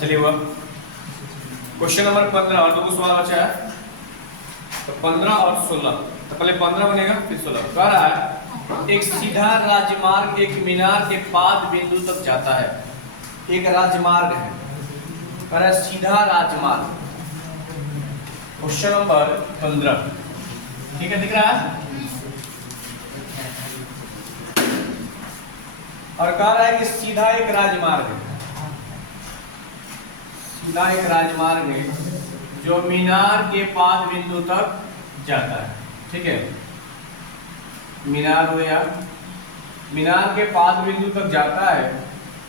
चलिए हुआ question number 15 और 2 सवाल बचा है। तो 15 और 16, तो पहले 15 बनेगा फिर 16। कह रहा है एक सीधा राजमार्ग एक मीनार के पाद बिंदु तक जाता है। एक राजमार्ग है, कह रहा है सीधा राजमार्ग। क्वेश्चन नंबर 15, ठीक है, दिख रहा है। और कह रहा है कि सीधा एक राजमार्ग है, सीधा एक राजमार्ग है जो मीनार के पाद बिंदु तक जाता है। ठीक है, मीनार हो या मीनार के पाद बिंदु तक जाता है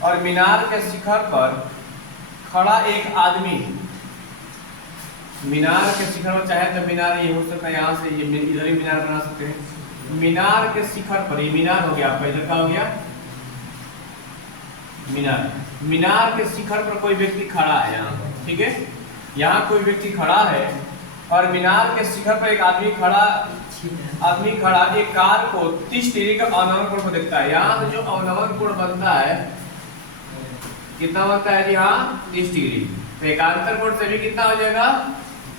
और मीनार के शिखर पर खड़ा एक आदमी, मीनार के शिखर पर, चाहे तो मीनार ये हो सकता है, यहाँ से ये इधर ही मीनार बना सकते हैं। मीनार के शिखर पर, ये मीनार हो गया आपका, इधर का हो गया मीनार। मीनार के शिखर पर कोई व्यक्ति खड़ा है यहाँ, ठीक है, यहाँ कोई व्यक्ति खड़ा है और मीनार के शिखर पर एक आदमी खड़ा एक कार को 30 डिग्री का अवनमन कोण को देखता है। यहाँ से जो अवनमन कोण बनता है कितना बनता है जी? हाँ, 30 डिग्री। तो एकांतर कोण से भी कितना हो जाएगा?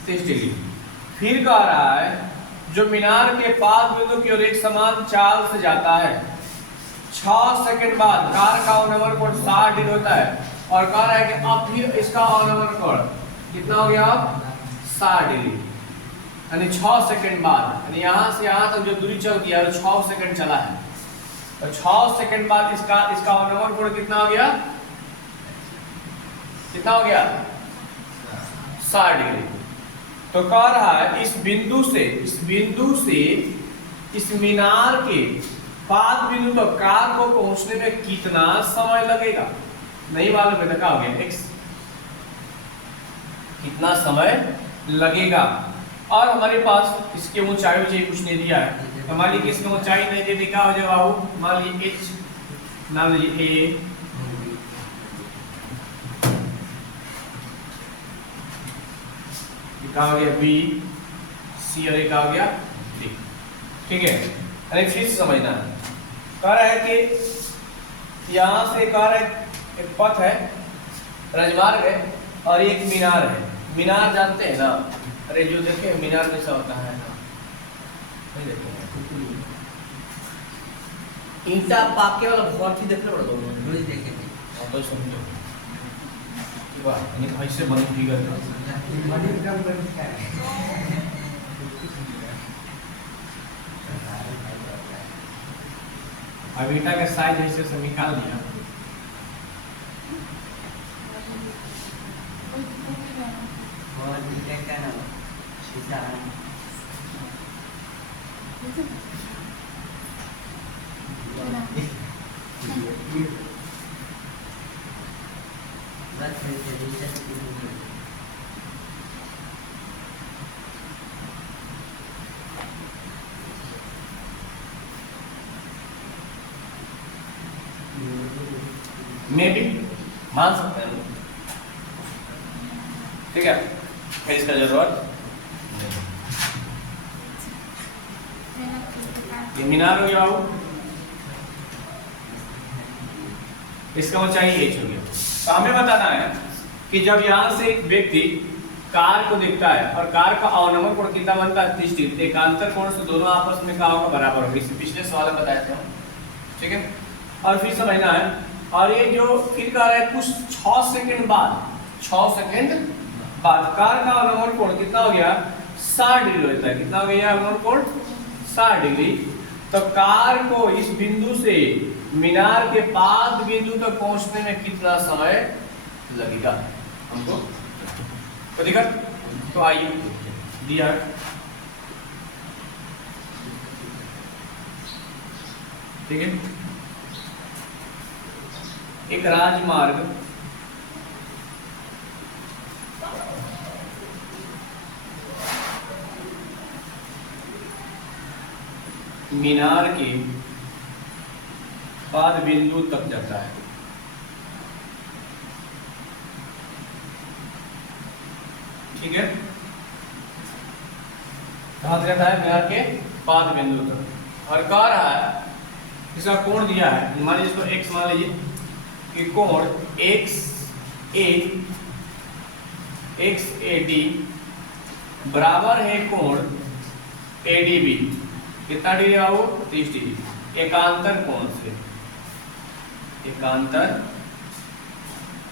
30 डिग्री। फिर कह रहा है जो मीनार के पाद बिंदु की ओर एक समान चाल से जाता है, 6 सेकंड बाद कार का अवनमन कोण 60 डिग्री होता है। और कह रहा है कि अब फिर इसका अवनमन कोण कितना हो गया? 60 डिग्री, यानी 6 सेकंड बाद, यानी यहाँ से यहाँ तक जो दूरी चल गया वो 6 सेकंड चला है। तो 6 सेकंड बाद इसका अवनमन कोण कितना हो गया? कितना हो गया? 60 डिग्री। तो कह रहा है इस बिंदु से इस मीनार के पाद बिंदु तक कार को पहुंचने में कितना समय लगेगा? नहीं मालूम है, क्या हो गया? x कितना समय लगेगा। और हमारे पास इसकी ऊंचाई कुछ नहीं दिया है, तो मान लीजिए इसकी ऊंचाई नहीं दी, क्या हो जाएगा बाबू? मान लीजिए h, मान लीजिए a, क्या हो गया b, c और क्या हो गया d। ठीक है, अरे फिर से समझना है। कह रहा है कि यहाँ से कह रहा है एक पथ है, राजमार्ग है और एक मीनार है। मीनार जानते हैं ना? अरे जो देखे मीनार कैसा होता है ना, नहीं देखे? ईंटा पाके वाला बहुत ही देखने पड़ता है, रोज देखे थे। तो समझो कि बात नहीं भाई से बनी फिगर अब ईंटा के साइज ऐसे से निकाल दिया। मैं भी मान सकते हैं, ठीक है, फिर इसका जरूरत ये मीनार हो गया बाबू, इसका ऊंचाई h हो गया। तो हमें बताना है कि जब यहाँ से एक व्यक्ति कार को देखता है और कार का अवनमन कोण कितना बनता है? 30 डिग्री। एकांतर कोण से दोनों आपस में क्या होगा? बराबर होगा। इसे पिछले सवाल में बताया था, ठीक है। और फिर समझना है, और ये जो फिर कह रहा है कुछ 6 सेकंड बाद कार का अवनमन कोण कितना हो गया? 60 डिग्री होता है। कितना हो गया अवनमन कोण? 60 डिग्री। तो कार को इस बिंदु से मीनार के पाद बिंदु तक पहुंचने में कितना समय लगेगा हमको? तो देखा, तो आइए दिया, ठीक है, एक राजमार्ग मीनार के पाद बिंदु तक जाता है। ठीक है, कहाँ जाता है? मीनार के पाद बिंदु तक। और कह रहा है इसका कोण दिया है, मान लीजिए इसको x मान लीजिए कि कोण x A x A D बराबर है कोण एडीबी। कितना डिग्री है वो? 30 डिग्री एकांतर कोण से। एकांतर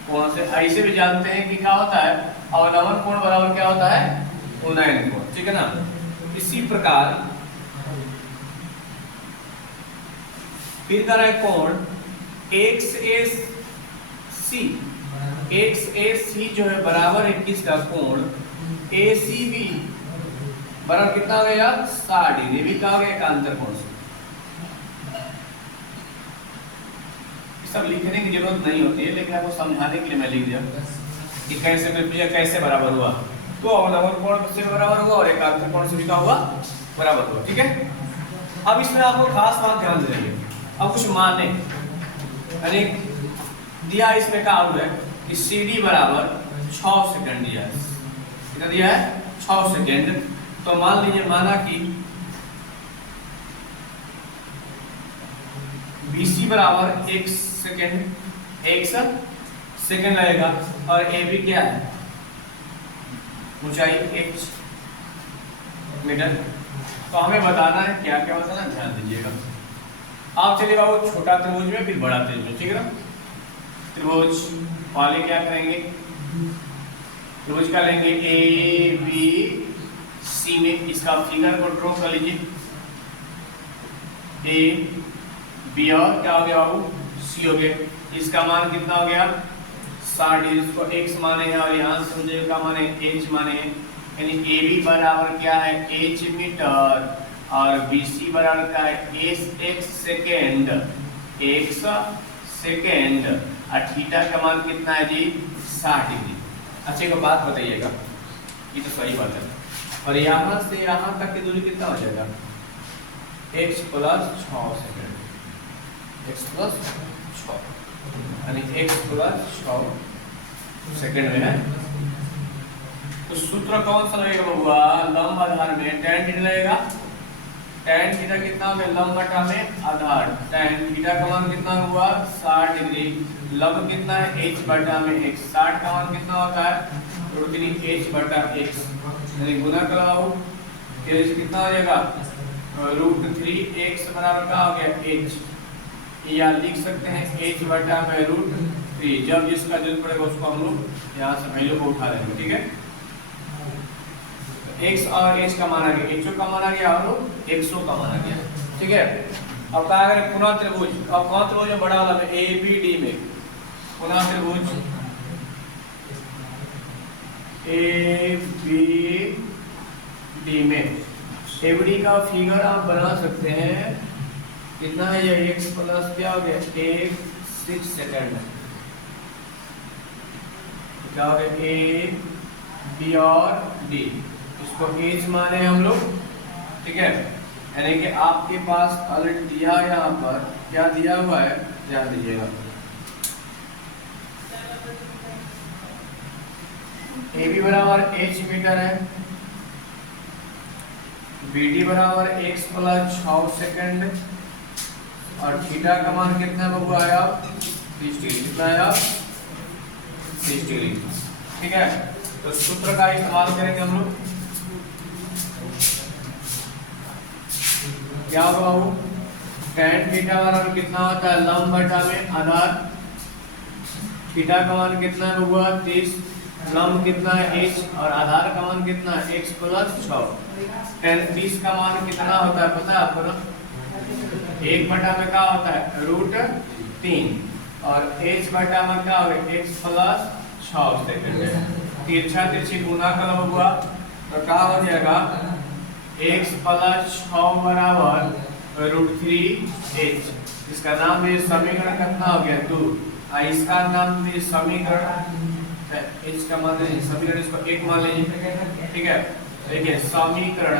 कोण से ऐसे भी जानते हैं कि क्या होता है, अवनमन कोण बराबर क्या होता है? उन्नयन कोण। ठीक है ना। इसी प्रकार फिर कर है कोण एक्स ए सी जो है बराबर है किसका? कोण ए सी बी बराबर कितना हो गया? 60 डिग्री। भी क्या हो गया? एकांतर कोण से। सब लिखने की जरूरत नहीं होती है, लेकिन आपको समझाने के लिए मैं लिख दिया कि कैसे कैसे बराबर हुआ। तो अवनमन कोण से भी बराबर हुआ और एकांतर कोण से भी क्या हुआ? बराबर हुआ। ठीक है। अब इसमें आपको खास बात ध्यान देंगे। अब कुछ माने यानी दिया इसमें क्या हुआ है कि सी डी बराबर 6 सेकंड दिया है। कितना दिया है? 6 सेकंड। तो मान लीजिए माना कि BC बराबर 1 सेकंड लगेगा और AB क्या है? ऊंचाई h मीटर। तो हमें बताना है क्या क्या बताना है, ध्यान दीजिएगा। आप चलिएगा वो छोटा त्रिभुज में फिर बड़ा त्रिभुज। ठीक है ना। त्रिभुज पहले क्या करेंगे? त्रिभुज का लेंगे ABC में इसका फिगर को ड्रॉ कर लीजिए। A B और क्या हो गया वो? C हो गया। इसका मान कितना हो गया? 60 डिग्री। इसको x माने हैं और यहाँ से मुझे क्या माने? h माने हैं। यानी AB बराबर क्या है? h मीटर और BC बराबर क्या है? x second. x सेकेंड और थीटा का मान कितना है जी? 60 डिग्री। अच्छा एक बात बताइएगा, ये तो सही बात है। और यहाँ से यहाँ तक की दूरी कितना हो जाएगा? x plus 6 second. x plus 6 यानी x प्लस 6 सेकेंड में है। तो सूत्र कौन सा लगेगा हुआ? लंब आधार में tan थीटा लगेगा। tan थीटा कितना हो गया? लंब बटा में आधार। tan थीटा का मान कितना हुआ? 60 डिग्री। लंब कितना है? h बटा में x। 60 का मान कितना होता है? √3 h बटा x। यानी गुना कराओ h कितना हो जाएगा? √3x बराबर क्या हो गया? h। या लिख सकते हैं h बटा में √3। जब जिसका जरूरत पड़ेगा उसको हम लोग यहाँ से वैल्यू को उठा लेंगे। ठीक है। x और h का मान आ गया, h का मान आ गया और x का मान आ गया। ठीक है। अब क्या करें? पुनः त्रिभुज। अब कौन त्रिभुज है? बड़ा वाला में ABD में पुनः त्रिभुज ABD में ABD का फिगर आप बना सकते हैं। कितना है ये? x प्लस क्या हो गया? 6 सेकेंड। क्या हो गया? A B और D। इसको h माने हम लोग। ठीक है। यानी कि आपके पास ऑलरेडी दिया है, यहाँ पर क्या दिया हुआ है ध्यान दीजिएगा। AB बराबर h मीटर है, BD बराबर x प्लस 6 सेकेंड और थीटा का मान कितना बबुआ आया? 30 डिग्री। कितना आया? 30 डिग्री। ठीक है। तो सूत्र का इस्तेमाल करेंगे हम लोग। क्या होगा वो? tan थीटा बराबर कितना होता है? लंब बटा में आधार। थीटा का मान कितना है बबुआ? 30। लंब कितना है? h और आधार का मान कितना है? x plus 6। tan 30 का मान कितना होता है पता है आपको ना? 1 बटा में क्या होता है? √3 और h बटा में क्या होगा? x plus 6 second. तिरछा तिरछी गुना का लब हुआ तो क्या हो जाएगा? x प्लस 6 बराबर √3h। इसका नाम ये समीकरण कितना हो गया? 2। इसका नाम ये समीकरण h का मान समीकरण इसको 1 मान लीजिए। ठीक है। देखिए समीकरण